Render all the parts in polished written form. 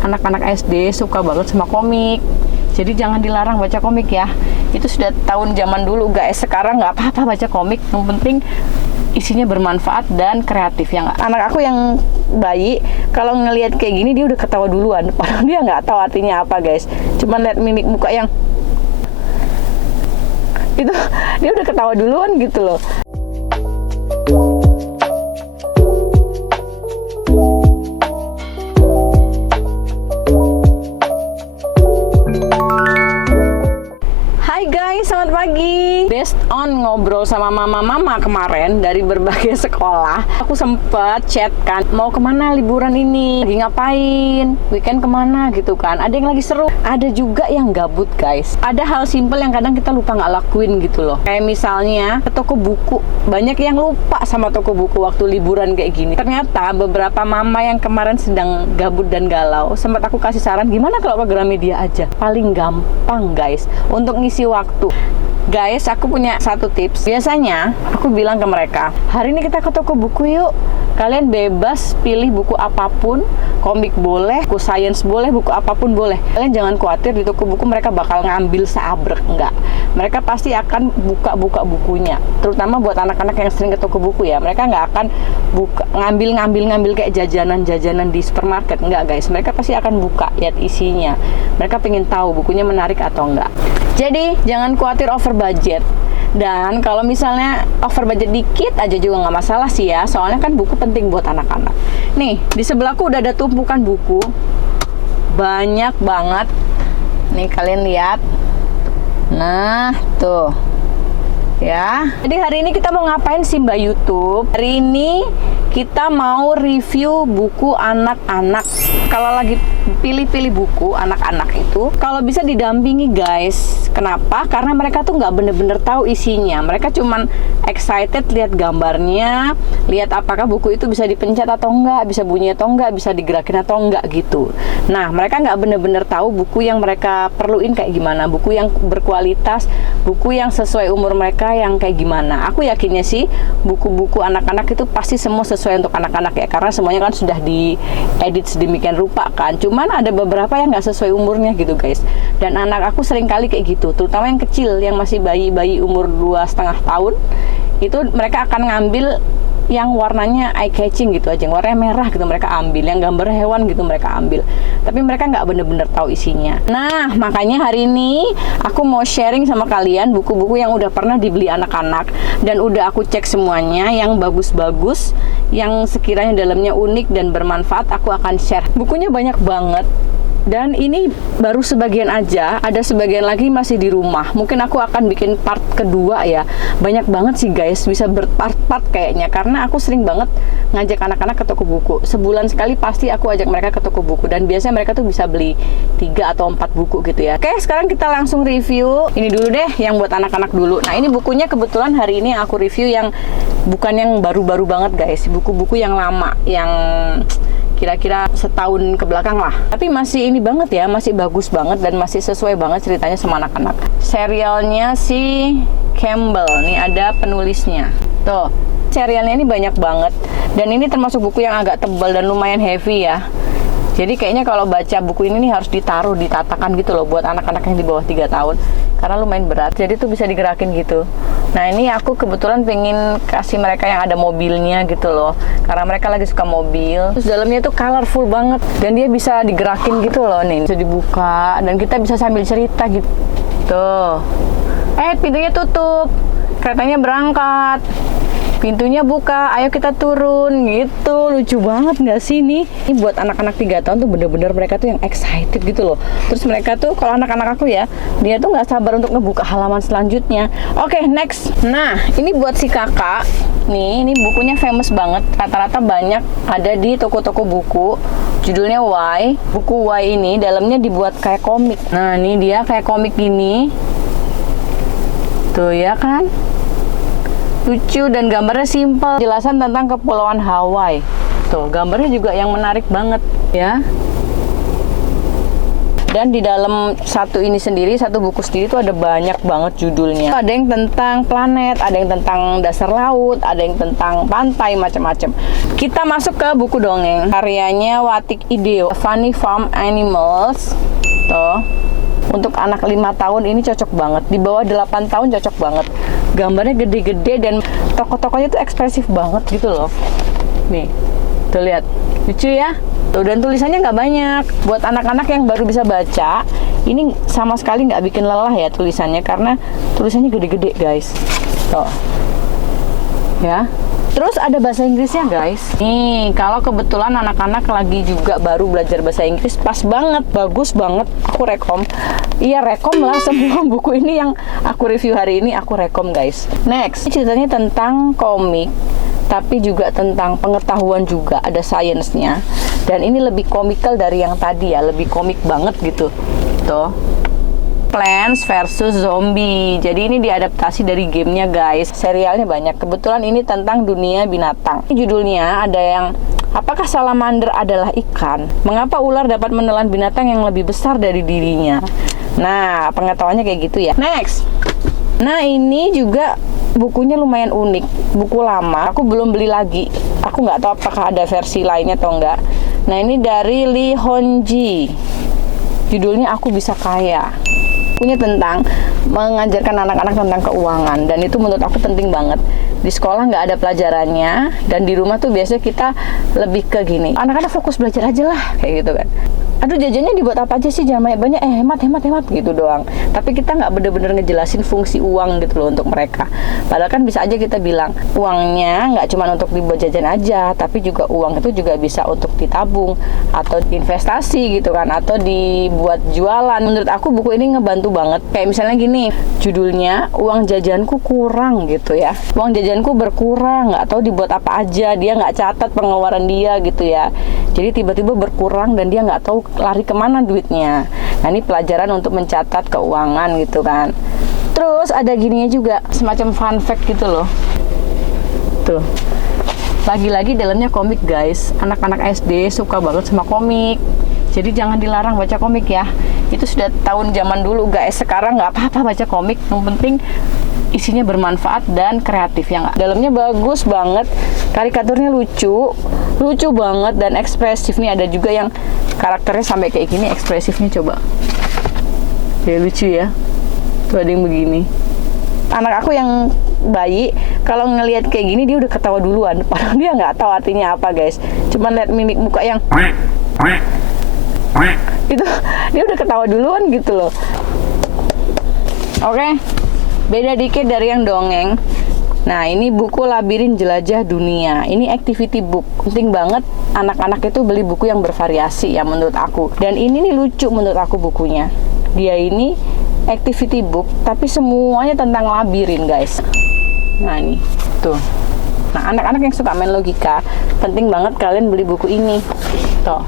anak-anak SD suka banget sama komik. Jadi jangan dilarang baca komik ya. Itu sudah tahun zaman dulu guys. Sekarang nggak apa-apa baca komik. Yang penting isinya bermanfaat dan kreatif ya nggak? Anak aku yang bayi kalau ngelihat kayak gini dia udah ketawa duluan. Padahal dia nggak tahu artinya apa guys. Cuman lihat mimik muka yang itu dia udah ketawa duluan gitu loh. Hai guys, selamat pagi. Based on ngobrol sama mama-mama kemarin dari berbagai sekolah, aku sempet chat kan, mau kemana liburan ini, lagi ngapain, weekend kemana gitu kan. Ada yang lagi seru, ada juga yang gabut guys. Ada hal simple yang kadang kita lupa nggak lakuin gitu loh. Kayak misalnya ke toko buku, banyak yang lupa sama toko buku waktu liburan kayak gini. Ternyata beberapa mama yang kemarin sedang gabut dan galau, sempat aku kasih saran gimana kalau ke Gramedia aja. Paling gampang guys untuk ngisi waktu. Guys, aku punya satu tips. Biasanya aku bilang ke mereka, hari ini kita ke toko buku yuk. Kalian bebas pilih buku apapun, komik boleh, buku sains boleh, buku apapun boleh. Kalian jangan khawatir di toko buku mereka bakal ngambil seabrek, enggak. Mereka pasti akan buka-buka bukunya. Terutama buat anak-anak yang sering ke toko buku ya. Mereka nggak akan ngambil kayak jajanan-jajanan di supermarket, enggak guys. Mereka pasti akan buka, lihat isinya. Mereka pengen tahu bukunya menarik atau enggak. Jadi jangan khawatir over budget. Dan kalau misalnya over budget dikit aja juga nggak masalah sih ya. Soalnya kan buku penting buat anak-anak. Nih, di sebelahku udah ada tumpukan buku. Banyak banget. Nih kalian lihat. Nah, tuh. Ya. Jadi hari ini kita mau ngapain sih Mbak YouTube? Hari ini kita mau review buku anak-anak. Kalau lagi pilih-pilih buku anak-anak itu, kalau bisa didampingi guys. Kenapa? Karena mereka tuh nggak bener-bener tahu isinya. Mereka cuman excited lihat gambarnya, lihat apakah buku itu bisa dipencet atau enggak, bisa bunyi atau enggak, bisa digerakin atau enggak gitu. Nah, mereka nggak bener-bener tahu buku yang mereka perluin kayak gimana, buku yang berkualitas, buku yang sesuai umur mereka yang kayak gimana. Aku yakinnya sih buku-buku anak-anak itu pasti semua sesuai untuk anak-anak ya, karena semuanya kan sudah diedit sedemikian rupa kan. Cuman ada beberapa yang nggak sesuai umurnya gitu guys. Dan anak aku sering kali kayak gitu, terutama yang kecil, yang masih bayi-bayi umur 2,5 tahun, itu mereka akan ngambil yang warnanya eye catching gitu aja, yang warnanya merah gitu mereka ambil, yang gambar hewan gitu mereka ambil, tapi mereka nggak bener-bener tahu isinya. Nah, makanya hari ini aku mau sharing sama kalian buku-buku yang udah pernah dibeli anak-anak dan udah aku cek semuanya, yang bagus-bagus, yang sekiranya dalamnya unik dan bermanfaat, aku akan share. Bukunya banyak banget. Dan ini baru sebagian aja, ada sebagian lagi masih di rumah. Mungkin aku akan bikin part kedua ya. Banyak banget sih guys, bisa berpart-part kayaknya. Karena aku sering banget ngajak anak-anak ke toko buku. Sebulan sekali pasti aku ajak mereka ke toko buku. Dan biasanya mereka tuh bisa beli 3 atau 4 buku gitu ya. Oke, sekarang kita langsung review. Ini dulu deh, yang buat anak-anak dulu. Nah, ini bukunya kebetulan hari ini aku review yang bukan yang baru-baru banget guys. Buku-buku yang lama, yang kira-kira setahun ke belakang lah. Tapi masih ini banget ya, masih bagus banget dan masih sesuai banget ceritanya sama anak-anak. Serialnya si Campbell, nih ada penulisnya. Tuh, serialnya ini banyak banget. Dan ini termasuk buku yang agak tebal dan lumayan heavy ya. Jadi kayaknya kalau baca buku ini nih harus ditaruh, ditatakan gitu loh buat anak-anak yang di bawah 3 tahun. Karena lumayan berat, jadi tuh bisa digerakin gitu. Nah, ini aku kebetulan pengen kasih mereka yang ada mobilnya gitu loh. Karena mereka lagi suka mobil. Terus dalamnya tuh colorful banget. Dan dia bisa digerakin gitu loh nih. Bisa dibuka dan kita bisa sambil cerita gitu. Tuh. Pintunya tutup. Keretanya berangkat. Pintunya buka, ayo kita turun gitu. Lucu banget nggak sih ini? Ini buat anak-anak 3 tahun tuh bener-bener mereka tuh yang excited gitu loh. Terus mereka tuh, kalau anak-anak aku ya, dia tuh nggak sabar untuk ngebuka halaman selanjutnya. Oke, next. Nah, ini buat si kakak. Nih, ini bukunya famous banget. Rata-rata banyak ada di toko-toko buku. Judulnya Why. Buku Why ini dalamnya dibuat kayak komik. Nah, ini dia kayak komik gini. Tuh ya kan? Lucu dan gambarnya simpel. Jelasan tentang Kepulauan Hawaii. Tuh, gambarnya juga yang menarik banget ya. Dan di dalam satu buku sendiri itu ada banyak banget judulnya. Ada yang tentang planet, ada yang tentang dasar laut, ada yang tentang pantai, macam-macam. Kita masuk ke buku dongeng. Karyanya Watik Ideo, Funny Farm Animals. Tuh. Untuk anak 5 tahun ini cocok banget. Di bawah 8 tahun cocok banget. Gambarnya gede-gede dan tokoh-tokohnya tuh ekspresif banget gitu loh. Nih, tuh lihat. Lucu ya? Tuh, dan tulisannya nggak banyak. Buat anak-anak yang baru bisa baca, ini sama sekali nggak bikin lelah ya tulisannya, karena tulisannya gede-gede guys. Tuh. Ya. Terus ada bahasa Inggrisnya guys. Nih, kalau kebetulan anak-anak lagi juga baru belajar bahasa Inggris, pas banget, bagus banget. Aku rekom. Iya, rekom lah semua buku ini yang aku review hari ini, aku rekom guys. Next, ceritanya tentang komik, tapi juga tentang pengetahuan juga, ada sainsnya. Dan ini lebih komikal dari yang tadi ya, lebih komik banget gitu. Tuh. Plants vs Zombie. Jadi ini diadaptasi dari gamenya guys. Serialnya banyak. Kebetulan ini tentang dunia binatang. Ini judulnya ada yang apakah salamander adalah ikan? Mengapa ular dapat menelan binatang yang lebih besar dari dirinya? Nah, pengetahuannya kayak gitu ya. Next. Nah, ini juga bukunya lumayan unik. Buku lama. Aku belum beli lagi. Aku nggak tahu apakah ada versi lainnya atau enggak. Nah, ini dari Lee Honji. Judulnya Aku Bisa Kaya. Bukunya tentang mengajarkan anak-anak tentang keuangan, dan itu menurut aku penting banget. Di sekolah nggak ada pelajarannya, dan di rumah tuh biasanya kita lebih ke gini, anak-anak fokus belajar aja lah, kayak gitu kan. Aduh, jajannya dibuat apa aja sih, jangan banyak-banyak, hemat gitu doang. Tapi kita nggak bener-bener ngejelasin fungsi uang gitu loh untuk mereka. Padahal kan bisa aja kita bilang, uangnya nggak cuma untuk dibuat jajan aja, tapi juga uang itu juga bisa untuk ditabung, atau investasi gitu kan, atau dibuat jualan. Menurut aku buku ini ngebantu banget. Kayak misalnya gini, judulnya, uang jajanku kurang gitu ya. Uang jajanku berkurang, nggak tahu dibuat apa aja, dia nggak catat pengeluaran dia gitu ya. Jadi tiba-tiba berkurang dan dia nggak tahu lari kemana duitnya. Nah, ini pelajaran untuk mencatat keuangan gitu kan. Terus ada gininya juga, semacam fun fact gitu loh. Tuh. Lagi-lagi dalamnya komik guys. Anak-anak SD suka banget sama komik. Jadi jangan dilarang baca komik ya. Itu sudah tahun zaman dulu guys. Sekarang nggak apa-apa baca komik. Yang penting isinya bermanfaat dan kreatif ya nggak? Dalamnya bagus banget. Karikaturnya lucu banget dan ekspresif. Nih ada juga yang karakternya sampai kayak gini ekspresifnya, coba. Ya lucu ya. Tuh ada yang begini. Anak aku yang bayi kalau ngelihat kayak gini dia udah ketawa duluan. Padahal dia nggak tahu artinya apa guys. Cuman lihat mimik muka yang itu dia udah ketawa duluan gitu loh. Oke, beda dikit dari yang dongeng. Nah, ini buku Labirin Jelajah Dunia. Ini activity book. Penting banget anak-anak itu beli buku yang bervariasi ya menurut aku. Dan ini nih lucu menurut aku bukunya. Dia ini activity book, tapi semuanya tentang labirin guys. Nah ini, tuh. Nah, anak-anak yang suka main logika, penting banget kalian beli buku ini. Tuh.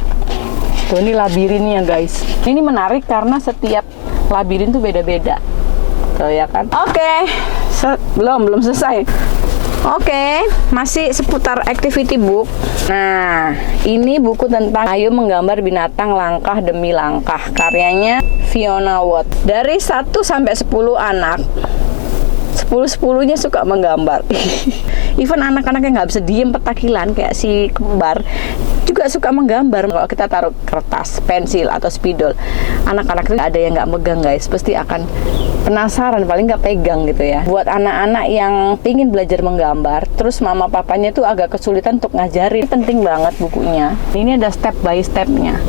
Tuh, ini labirinnya guys. Ini menarik karena setiap labirin tuh beda-beda. Tuh ya kan. Oke. Belum selesai. Oke, masih seputar activity book. Nah, ini buku tentang ayo menggambar binatang langkah demi langkah. Karyanya Fiona Watt. Dari 1 sampai 10 anak, 10-10-nya suka menggambar. Even anak-anak yang nggak bisa diem petakilan kayak si kembar juga suka menggambar. Kalau kita taruh kertas, pensil atau spidol, anak-anak itu ada yang nggak megang guys, pasti akan penasaran, paling nggak pegang gitu ya. Buat anak-anak yang pingin belajar menggambar, terus mama papanya tuh agak kesulitan untuk ngajarin, penting banget bukunya. Ini ada step by stepnya.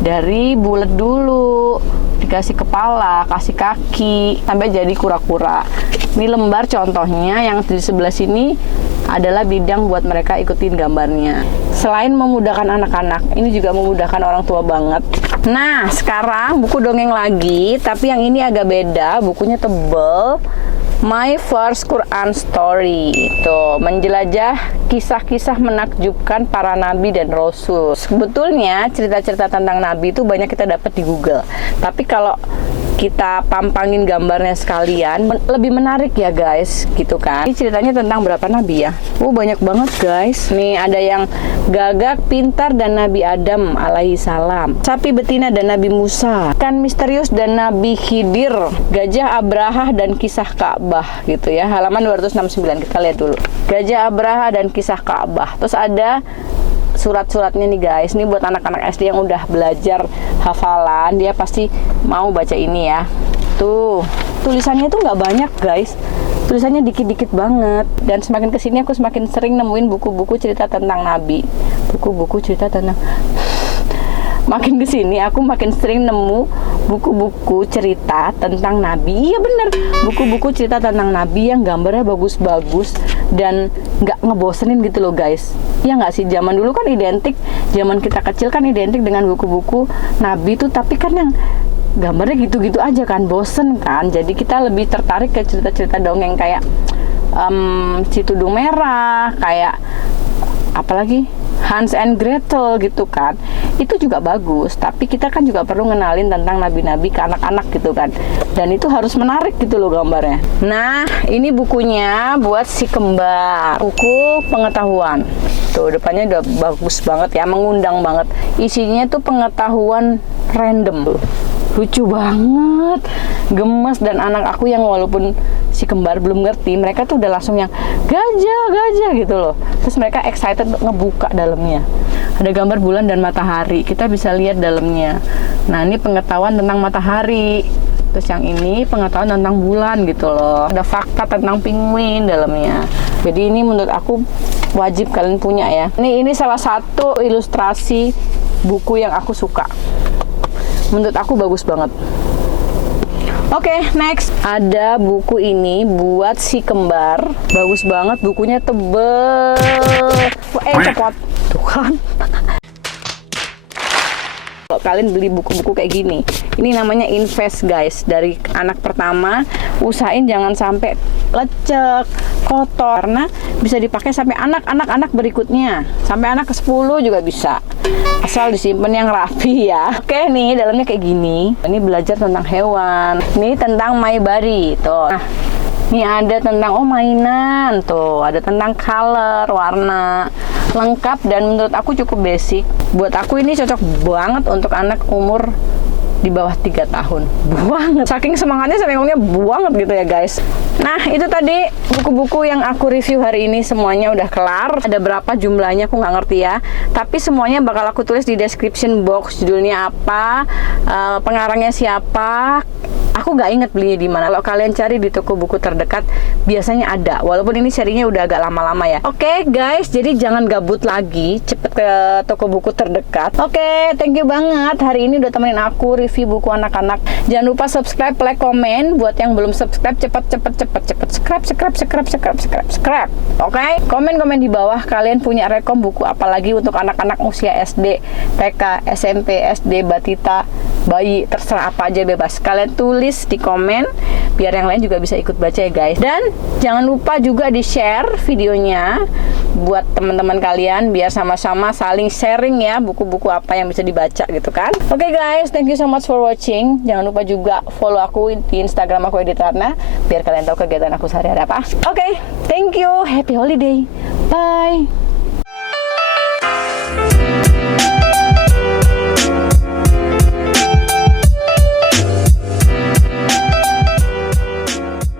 Dari bulat dulu, dikasih kepala, kasih kaki, sampai jadi kura-kura. Ini lembar contohnya, yang di sebelah sini adalah bidang buat mereka ikutin gambarnya. Selain memudahkan anak-anak, ini juga memudahkan orang tua banget. Nah, sekarang buku dongeng lagi, tapi yang ini agak beda, bukunya tebel. My First Quran Story. Tuh, menjelajah kisah-kisah menakjubkan para nabi dan rasul. Sebetulnya cerita-cerita tentang nabi itu banyak kita dapat di Google. Tapi kalau kita pampangin gambarnya sekalian, lebih menarik ya guys, gitu kan. Ini ceritanya tentang berapa nabi ya? Banyak banget guys. Nih ada yang gagak, pintar, dan Nabi Adam alaihi salam, sapi betina dan Nabi Musa, ikan misterius dan Nabi Khidir, gajah Abraha dan kisah Ka'bah gitu ya. Halaman 269, kita lihat dulu. Gajah Abraha dan kisah Ka'bah. Terus ada surat-suratnya nih guys. Ini buat anak-anak SD yang udah belajar hafalan, dia pasti mau baca ini ya. Tuh, tulisannya tuh nggak banyak guys. Tulisannya dikit-dikit banget. Dan semakin kesini aku semakin sering nemuin buku-buku cerita tentang Nabi. Buku-buku cerita tentang... Makin kesini aku makin sering nemu buku-buku cerita tentang Nabi. Iya bener, buku-buku cerita tentang Nabi yang gambarnya bagus-bagus dan nggak ngebosenin gitu loh guys. Ya nggak sih, zaman dulu kan identik, zaman kita kecil kan identik dengan buku-buku Nabi tuh, tapi kan yang gambarnya gitu-gitu aja kan, bosen kan. Jadi kita lebih tertarik ke cerita-cerita dongeng kayak Si Tudung Merah, kayak apalagi Hans and Gretel gitu kan. Itu juga bagus, tapi kita kan juga perlu ngenalin tentang nabi-nabi ke anak-anak gitu kan. Dan itu harus menarik gitu loh gambarnya. Nah, ini bukunya buat si kembar, buku pengetahuan. Tuh depannya udah bagus banget ya, mengundang banget. Isinya tuh pengetahuan random. Lucu banget, gemes. Dan anak aku yang walaupun si kembar belum ngerti, mereka tuh udah langsung yang gajah gitu loh. Terus mereka excited ngebuka dalamnya. Ada gambar bulan dan matahari, kita bisa lihat dalamnya. Nah ini pengetahuan tentang matahari. Terus yang ini pengetahuan tentang bulan gitu loh. Ada fakta tentang penguin dalamnya. Jadi ini menurut aku wajib kalian punya ya. Ini salah satu ilustrasi buku yang aku suka. Menurut aku bagus banget. Oke, next. Ada buku ini buat si kembar. Bagus banget, bukunya tebel. Cepot. Tuh kan. Kalau kalian beli buku-buku kayak gini, ini namanya invest guys. Dari anak pertama, usahain jangan sampai lecek, kotor, karena bisa dipakai sampai anak-anak berikutnya. Sampai anak ke-10 juga bisa. Asal disimpan yang rapi ya. Oke nih, dalamnya kayak gini. Ini belajar tentang hewan. Ini tentang Maibari. Tuh. Nah, ini ada tentang mainan. Tuh, ada tentang color, warna. Lengkap dan menurut aku cukup basic. Buat aku ini cocok banget untuk anak umur di bawah 3 tahun. Banget. Saking semangatnya sampai ngomongnya banget gitu ya guys. Nah itu tadi buku-buku yang aku review hari ini, semuanya udah kelar. Ada berapa jumlahnya aku nggak ngerti ya. Tapi semuanya bakal aku tulis di description box. Judulnya apa, pengarangnya siapa. Aku nggak inget belinya di mana. Kalau kalian cari di toko buku terdekat biasanya ada. Walaupun ini serinya udah agak lama-lama ya. Oke guys, jadi jangan gabut lagi, cepet ke toko buku terdekat. Oke, thank you banget. Hari ini udah temenin aku review buku anak-anak. Jangan lupa subscribe, like, komen. Buat yang belum subscribe, cepet subscribe. Oke, komen di bawah kalian punya rekom buku apa lagi untuk anak-anak usia SD, TK, SMP, SD, batita, bayi, terserah apa aja bebas. Kalian tulis di komen biar yang lain juga bisa ikut baca ya guys. Dan jangan lupa juga di share videonya buat teman-teman kalian biar sama-sama saling sharing ya buku-buku apa yang bisa dibaca gitu kan. Oke guys, thank you so much for watching. Jangan lupa juga follow aku di Instagram aku Edith Ratna biar kalian tahu kegiatan aku sehari-hari apa. Oke, thank you. Happy holiday. Bye.